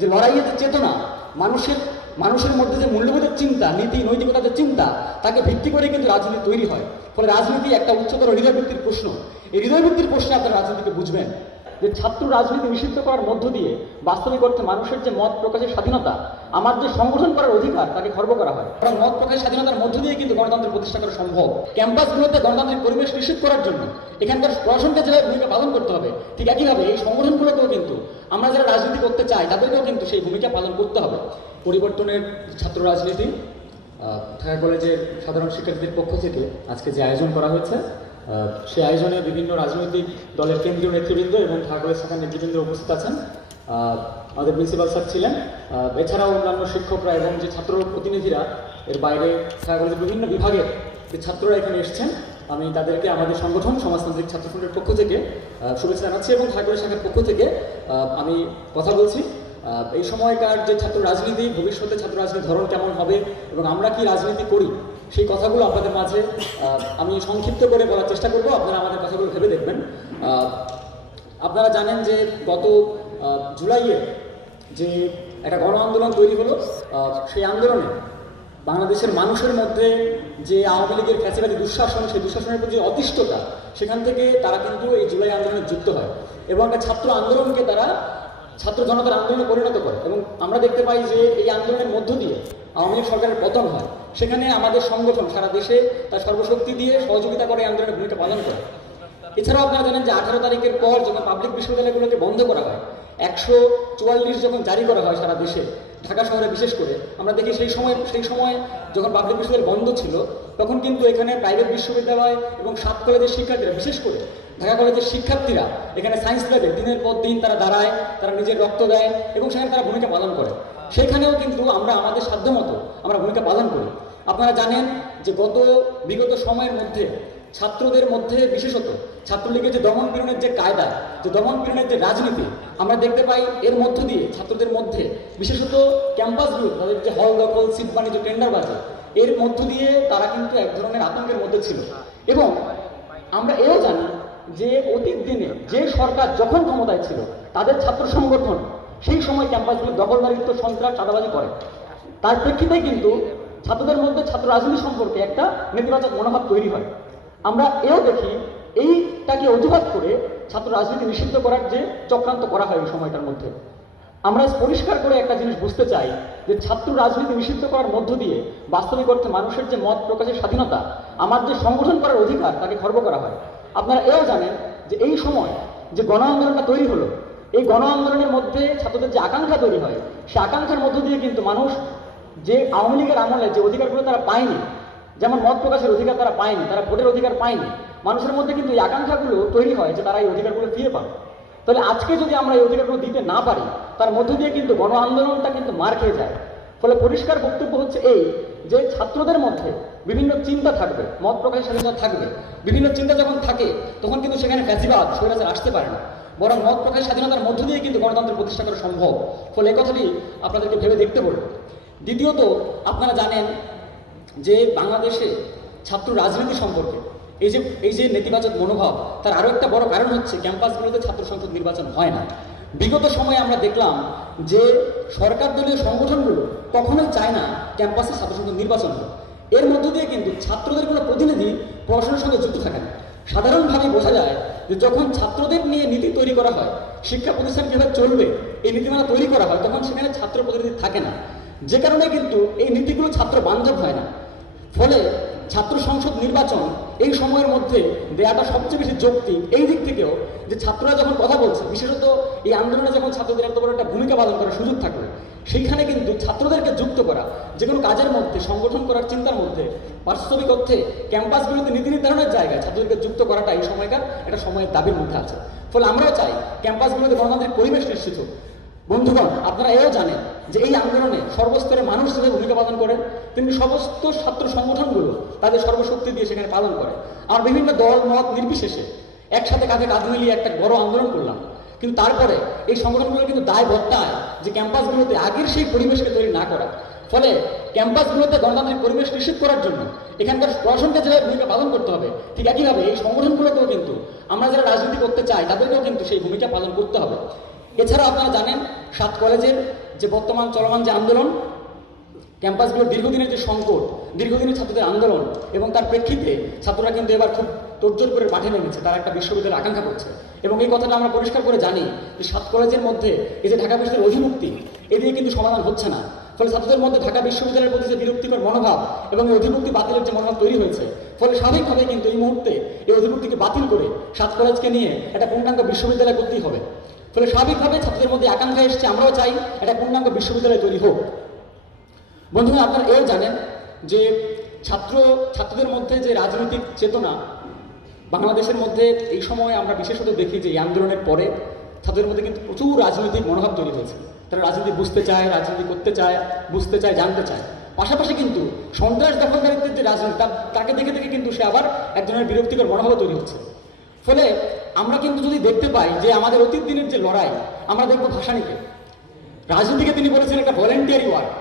যে লড়াইয়ের যে চেতনা, মানুষের মানুষের মধ্যে যে মূল্যবোধের চিন্তা, নীতি, নৈতিকতার যে চিন্তা, তাকে ভিত্তি করে কিন্তু রাজনীতি তৈরি হয়। ফলে রাজনীতি একটা উচ্চতর হৃদয়বৃত্তির প্রশ্ন। এই হৃদয়বৃত্তির প্রশ্নে আপনারা রাজনীতিকে বুঝবেন। যে ছাত্র রাজনীতি নিষিদ্ধ করার মধ্য দিয়ে বাস্তবিক অর্থে মানুষের যে মত প্রকাশের স্বাধীনতা, আমার যে সংগঠন করার অধিকার, তাকে খর্ব করা হয়। কারণ মত প্রকাশের স্বাধীনতার মধ্য দিয়ে কিন্তু গণতন্ত্র প্রতিষ্ঠা করা সম্ভব। ক্যাম্পাসগুলোতে গণতান্ত্রিক পরিবেশ নিশ্চিত করার জন্য এখানকার প্রশাসনকে যেভাবে ভূমিকা পালন করতে হবে, ঠিক একইভাবে এই সংগঠনগুলোকেও কিন্তু, আমরা যারা রাজনীতি করতে চাই, তাদেরকেও কিন্তু সেই ভূমিকা পালন করতে হবে। পরিবর্তনের ছাত্র রাজনীতি ঢাকা কলেজের সাধারণ শিক্ষার্থীদের পক্ষ থেকে আজকে যে আয়োজন করা হয়েছে সেই আয়োজনে বিভিন্ন রাজনৈতিক দলের কেন্দ্রীয় নেতৃবৃন্দ এবং ঠাকুরের শাখার নেতৃবৃন্দ উপস্থিত আছেন। আমাদের প্রিন্সিপাল স্যার ছিলেন। এছাড়াও অন্যান্য শিক্ষকরা এবং যে ছাত্র প্রতিনিধিরা, এর বাইরে কলেজের বিভিন্ন বিভাগের যে ছাত্ররা এখানে এসেছেন, আমি তাদেরকে আমাদের সংগঠন সমাজতান্ত্রিক ছাত্র ফ্রন্টের পক্ষ থেকে শুভেচ্ছা জানাচ্ছি এবং ঠাকুরের শাখার পক্ষ থেকে আমি কথা বলছি। এই সময়কার যে ছাত্র রাজনীতি ভবিষ্যতে ছাত্র রাজনীতির ধরন কেমন হবে এবং আমরা কি রাজনীতি করি, সেই কথাগুলো আপনাদের মাঝে আমি সংক্ষিপ্ত করে বলার চেষ্টা করব, আপনারা আমাদের কথাগুলো ভেবে দেখবেন। আপনারা জানেন যে গত জুলাইয়ে যে একটা গণ আন্দোলন তৈরি হলো সেই আন্দোলনে বাংলাদেশের মানুষের মধ্যে যে আওয়ামী লীগের ফ্যাসিবাদী দুঃশাসন, সেই দুঃশাসনের প্রতি যে অতিষ্ঠতা, সেখান থেকে তারা কিন্তু এই জুলাই আন্দোলনে যুক্ত হয় এবং একটা ছাত্র আন্দোলনকে তারা ছাত্র জনতার আন্দোলনে পরিণত করে এবং আমরা দেখতে পাই যে এই আন্দোলনের মধ্য দিয়ে আওয়ামী লীগ সরকারের পতন হয়। সেখানে আমাদের সংগঠন সারা দেশে তার সর্বশক্তি দিয়ে সহযোগিতা করে আন্দোলনের ভূমিকা পালন করে। এছাড়াও আপনারা জানেন যে আঠারো তারিখের পর যখন পাবলিক বিশ্ববিদ্যালয়গুলোকে বন্ধ করা হয়, একশো চুয়াল্লিশ যখন জারি করা হয় সারা দেশে, ঢাকা শহরে বিশেষ করে, আমরা দেখি সেই সময় সেই সময় যখন পাবলিক বিশ্ববিদ্যালয় বন্ধ ছিল, তখন কিন্তু এখানে প্রাইভেট বিশ্ববিদ্যালয় এবং সাত কলেজের শিক্ষার্থীরা, বিশেষ করে ঢাকা কলেজের শিক্ষার্থীরা এখানে সায়েন্স ল্যাবে দিনের পর দিন তারা দাঁড়ায়, তারা নিজের রক্ত দেয় এবং সেখানে তারা ভূমিকা পালন করে। সেখানেও কিন্তু আমরা আমাদের সাধ্যমতো আমরা ভূমিকা পালন করি। আপনারা জানেন যে গত বিগত সময়ের মধ্যে ছাত্রদের মধ্যে বিশেষত ছাত্রলীগের যে দমন পীড়নের যে কায়দা, যে দমন পীড়নের যে রাজনীতি, আমরা দেখতে পাই এর মধ্য দিয়ে ছাত্রদের মধ্যে বিশেষত ক্যাম্পাসগুলো তাদের যে হল দখল সিট বাণিজ্য টেন্ডার বাজে, এর মধ্য দিয়ে তারা কিন্তু এক ধরনের আতঙ্কের মধ্যে ছিল। এবং আমরা এও জানি যে অতীত দিনে যে সরকার যখন ক্ষমতায় ছিল, তাদের ছাত্র সংগঠন সেই সময় ক্যাম্পাসগুলো দখলদারিত্ব, সন্ত্রাস, চাঁদাবাজি করে। তার প্রেক্ষিতে কিন্তু ছাত্রদের মধ্যে ছাত্র রাজনীতি সম্পর্কে একটা নেতিবাচক মনোভাব তৈরি হয়। আমরা এও দেখি, এইটাকে অজুহাত করে ছাত্র রাজনীতি নিষিদ্ধ করার যে চক্রান্ত করা হয় এই সময়টার মধ্যে। আমরা পরিষ্কার করে একটা জিনিস বুঝতে চাই, যে ছাত্র রাজনীতি নিষিদ্ধ করার মধ্য দিয়ে বাস্তবিক অর্থে মানুষের যে মত প্রকাশের স্বাধীনতা, আমার যে সংগঠন করার অধিকার, তাকে খর্ব করা হয়। আপনারা এও জানেন যে এই সময় যে গণ আন্দোলনটা তৈরি হলো, এই গণ আন্দোলনের মধ্যে ছাত্রদের যে আকাঙ্ক্ষা তৈরি হয় সেই আকাঙ্ক্ষার মধ্য দিয়ে কিন্তু মানুষ যে আওয়ামী লীগের আমলে যে অধিকারগুলো তারা পায়নি, যেমন মত প্রকাশের অধিকার তারা পায়নি, তারা ভোটের অধিকার পায়নি, মানুষের মধ্যে কিন্তু এই আকাঙ্ক্ষাগুলো তৈরি হয় যে তারা এই অধিকারগুলো ফিরে পাবে। তাহলে আজকে যদি আমরা এই অধিকারগুলো দিতে না পারি, তার মধ্য দিয়ে কিন্তু গণ আন্দোলনটা কিন্তু মার খেয়ে যায়। ফলে পরিষ্কার বক্তব্য হচ্ছে এই যে ছাত্রদের মধ্যে বিভিন্ন চিন্তা থাকবে, মত প্রকাশের স্বাধীনতা থাকবে, বিভিন্ন চিন্তা যখন থাকে, তখন কিন্তু সেখানে ফ্যাসিবাদ, স্বৈরাচার আসতে পারে না। বরং মত প্রকাশের স্বাধীনতার মধ্য দিয়ে কিন্তু গণতন্ত্র প্রতিষ্ঠা করা সম্ভব। ফলে এই কথাটি আপনাদেরকে ভেবে দেখতে বলব। দ্বিতীয়ত, আপনারা জানেন যে বাংলাদেশে ছাত্র রাজনীতি সম্পর্কে এই যে এই যে নেতিবাচক মনোভাব, তার আরও একটা বড় কারণ হচ্ছে ক্যাম্পাসগুলোতে ছাত্র সংসদ নির্বাচন হয় না। বিগত সময়ে আমরা দেখলাম যে সরকার দলীয় সংগঠনগুলো কখনোই চায় না ক্যাম্পাসে ছাত্র সংসদ নির্বাচন হোক। এর মধ্য দিয়ে কিন্তু ছাত্রদের কোনো প্রতিনিধি পড়াশোনার সঙ্গে যুক্ত থাকেন সাধারণভাবে বোঝা যায় যে যখন ছাত্রদের নিয়ে নীতি তৈরি করা হয়, শিক্ষা প্রতিষ্ঠান কীভাবে চলবে, এই নীতিমালা তৈরি করা হয়, তখন সেখানে ছাত্র প্রতিনিধি থাকে না। যে কারণে কিন্তু এই নীতিগুলো ছাত্র বান্ধব হয় না। ফলে ছাত্র সংসদ নির্বাচন এই সময়ের মধ্যে দেয়াটা সবচেয়ে বেশি যৌক্তিক। এই দিক থেকেও যে ছাত্ররা যখন কথা বলছে, বিশেষত এই আন্দোলনে যখন ছাত্রদের এত বড় একটা ভূমিকা পালন করার সুযোগ থাকবে সেইখানে কিন্তু ছাত্রদেরকে যুক্ত করা, যে কোনো কাজের মধ্যে, সংগঠন করার চিন্তার মধ্যে বাস্তবিক অর্থে ক্যাম্পাসগুলোতে নীতি নির্ধারণের জায়গায় ছাত্রদেরকে যুক্ত করাটা এই সময়কার একটা সময়ের দাবির মধ্যে আছে। ফলে আমরাও চাই ক্যাম্পাসগুলোতে গণতান্ত্রিক পরিবেশ নিশ্চিত হোক। বন্ধুগণ, আপনারা এও জানেন যে এই আন্দোলনে সর্বস্তরের মানুষ যেভাবে ভূমিকা পালন করেন, তেমনি সমস্ত ছাত্র সংগঠনগুলো তাদের সর্বশক্তি দিয়ে সেখানে পালন করে। আর বিভিন্ন দল, মত নির্বিশেষে একসাথে কাঁধে কাঁধ মিলিয়ে একটা বড় আন্দোলন করলাম। কিন্তু তারপরে এই সংগঠনগুলো কিন্তু দায় বর্তায় যে ক্যাম্পাসগুলোতে আগের সেই পরিবেশকে তৈরি না করা। ফলে ক্যাম্পাসগুলোতে গণতান্ত্রিক পরিবেশ নিশ্চিত করার জন্য এখানকার প্রশাসনকে যেভাবে ভূমিকা পালন করতে হবে, ঠিক একইভাবে এই সংগঠনগুলোকেও কিন্তু আমরা যারা রাজনীতি করতে চাই, তাদেরকেও কিন্তু সেই ভূমিকা পালন করতে হবে। এছাড়া আপনারা জানেন সাত কলেজের যে বর্তমান চলমান যে আন্দোলন ক্যাম্পাসগুলোর দীর্ঘদিনের যে সংকট, দীর্ঘদিনের ছাত্রদের আন্দোলন এবং তার প্রেক্ষিতে ছাত্ররা কিন্তু এবার খুব তোড়জোড় করে মাঠে নেমেছে, তারা একটা বিশ্ববিদ্যালয়ের আকাঙ্ক্ষা করছে। এবং এই কথাটা আমরা পরিষ্কার করে জানি যে সাত কলেজের মধ্যে এই যে ঢাকা বিশ্ববিদ্যালয়ের অধিমুক্তি এদিকে কিন্তু সমাধান হচ্ছে না। ফলে ছাত্রদের মধ্যে ঢাকা বিশ্ববিদ্যালয়ের প্রতি যে বিরক্তিকর মনোভাব এবং এই অধিমুক্তি বাতিলের যে মনোভাব তৈরি হয়েছে, ফলে স্বাভাবিকভাবে কিন্তু এই মুহূর্তে এই অধিমুক্তিকে বাতিল করে সাত কলেজকে নিয়ে একটা পূর্ণাঙ্গ বিশ্ববিদ্যালয় করতেই হবে। ফলে স্বাভাবিকভাবে ছাত্রদের মধ্যে আকাঙ্ক্ষা এসছে, আমরাও চাই একটা পূর্ণাঙ্গ বিশ্ববিদ্যালয় তৈরি হোক। বন্ধুরা, আপনারা এও জানেন যে ছাত্র, ছাত্রদের মধ্যে যে রাজনৈতিক চেতনা, বাংলাদেশের মধ্যে এই সময় আমরা বিশেষত দেখি যে এই আন্দোলনের পরে ছাত্রদের মধ্যে কিন্তু প্রচুর রাজনৈতিক মনোভাব তৈরি হয়েছে। তারা রাজনীতি বুঝতে চায়, রাজনীতি করতে চায়, বুঝতে চায়, জানতে চায়। পাশাপাশি কিন্তু সন্ত্রাস দখলদারিত্বের যে রাজনীতি তাকে দেখে দেখে কিন্তু সে আবার এক ধরনের বিরক্তিকর মনোভাব তৈরি হচ্ছে। ফলে আমরা কিন্তু যদি দেখতে পাই যে আমাদের অতীত দিনের যে লড়াই, আমরা দেখব ভাসানিকে। রাজনীতিকে তিনি বলেছেন একটা ভলেন্টিয়ারি ওয়ার্ক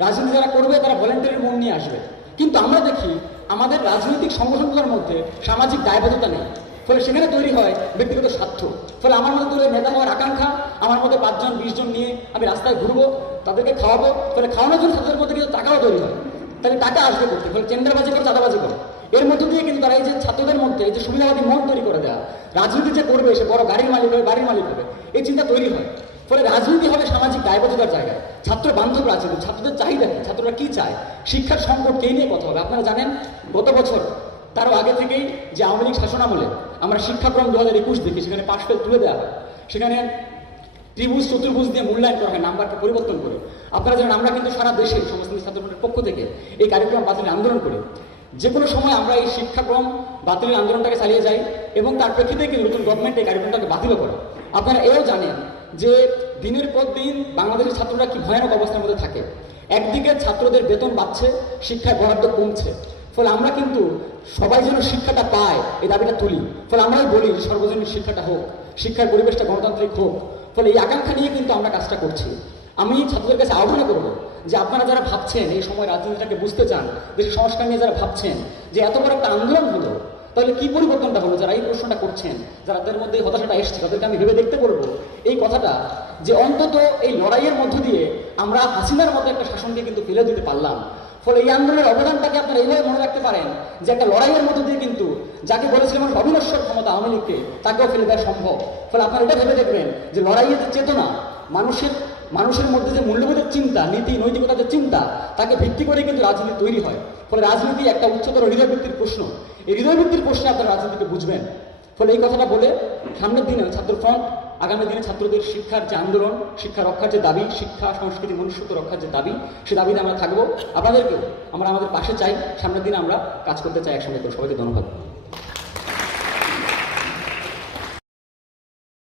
রাজনীতি যারা করবে, তারা ভলেন্টিয়ারি মন নিয়ে আসবে। কিন্তু আমরা দেখি আমাদের রাজনৈতিক সংগঠনগুলোর মধ্যে সামাজিক দায়বদ্ধতা নেই। ফলে সেখানে তৈরি হয় ব্যক্তিগত স্বার্থ। ফলে আমার মধ্যে তৈরি নেতা হওয়ার আকাঙ্ক্ষা, আমার মধ্যে পাঁচজন, বিশ জন নিয়ে আমি রাস্তায় ঘুরবো, তাদেরকে খাওয়াবো। ফলে খাওয়ানোর জন্য ছাত্রদের মধ্যে কিন্তু টাকাও তৈরি হয়। তাহলে টাকা আসবে করতে ফলে চেন্দারবাজি করে, চাঁদাবাজি করে। এর মধ্য দিয়ে কিন্তু তারা এই যে ছাত্রদের মধ্যে এই যে সুবিধাবাদী মন তৈরি করে দেওয়া রাজনীতি যে করবে সে বড় গাড়ির মালিক হবে বাড়ির মালিক হবে, এই চিন্তা তৈরি হয়। ফলে রাজনীতি হবে সামাজিক দায়বদ্ধতার জায়গায়। ছাত্র বান্ধব রাজনীতি ছাত্রদের চাহিদা কি? ছাত্ররা কি চায়? শিক্ষার সংকট কে নিয়ে কথা হবে? আপনারা জানেন, গত বছর, তারও আগে থেকেই যে আওয়ামী লীগ শাসন আমলে আমরা শিক্ষাক্রম দু হাজার একুশ দেখি, সেখানে পাশ ফেল তুলে দেওয়া হয়। সেখানে ত্রিভুজ, চতুর্ভুজ দিয়ে মূল্যায়ন করা হয় নাম্বারটা পরিবর্তন করে। আপনারা জানেন, আমরা কিন্তু সারা দেশে সমস্ত ছাত্রদের পক্ষ থেকে এই কার্যক্রম বাতিলের আন্দোলন করি। যে কোনো সময় আমরা এই শিক্ষাক্রম বাতিলের আন্দোলনটাকে চালিয়ে যাই এবং তার প্রেক্ষিতে কিন্তু নতুন গভর্নমেন্ট এই কার্যক্রমটাকে বাতিলও করে। আপনারা এও জানেন যে দিনের পর দিন বাংলাদেশের ছাত্ররা কি ভয়ানক অবস্থার মধ্যে থাকে। একদিকে ছাত্রদের বেতন বাড়ছে শিক্ষায় বরাদ্দ কমছে। ফলে আমরা কিন্তু সবাই যেন শিক্ষাটা পায়, এই দাবিটা তুলি। ফলে আমরাই বলি সর্বজনীন শিক্ষাটা হোক, শিক্ষার পরিবেশটা গণতান্ত্রিক হোক। ফলে এই আকাঙ্ক্ষা নিয়ে কিন্তু আমরা কাজটা করছি। আমি ছাত্রদের কাছে আহ্বান করব যে আপনারা যারা ভাবছেন এই সময় রাজনীতিটাকে বুঝতে চান দেশের সংস্কার নিয়ে যারা ভাবছেন, যে এত বড় একটা আন্দোলন হলো, তাহলে কি পরিবর্তনটা হলো? যারা এই প্রশ্নটা করছেন, যারা তাদের মধ্যে হতাশাটা এসছে, তাদেরকে আমি ভেবে দেখতে বলব। এই কথাটা, যে অন্তত এই লড়াইয়ের মধ্য দিয়ে আমরা হাসিনার মতো একটা শাসনকে কিন্তু ফেলে দিতে পারলাম। ফলে এই আন্দোলনের অবদানটাকে আপনারা এইভাবে মনে রাখতে পারেন, যে একটা লড়াইয়ের মধ্য দিয়ে কিন্তু যাকে বলেছিলাম আমরা অবিনশ্বর ক্ষমতা আওয়ামী লীগকে, তাকেও ফেলে দেওয়া সম্ভব। ফলে আপনারা এটা ভেবে দেখবেন, যে লড়াইয়ের যে চেতনা মানুষের মানুষের মধ্যে যে মূল্যবোধের চিন্তা, নীতি, নৈতিকতার যে চিন্তা, তাকে ভিত্তি করে কিন্তু রাজনীতি তৈরি হয়। ফলে রাজনীতি একটা উচ্চতর হৃদয়বৃত্তির প্রশ্ন। এই হৃদয়বৃত্তির প্রশ্নে আপনারা রাজনীতিকে বুঝবেন। ফলে এই কথাটা বলে সামনের দিনে ছাত্র ফ্রন্ট, আগামী দিনে ছাত্রদের শিক্ষার যে আন্দোলন, শিক্ষা রক্ষার যে দাবি, শিক্ষা, সংস্কৃতি, মনুষ্যত্ব রক্ষার যে দাবি, সে দাবিতে আমরা থাকব। আপনাদেরকেও, আমরা আমাদের পাশে চাই। সামনের দিনে আমরা কাজ করতে চাই একসঙ্গে সবাইকে ধন্যবাদ।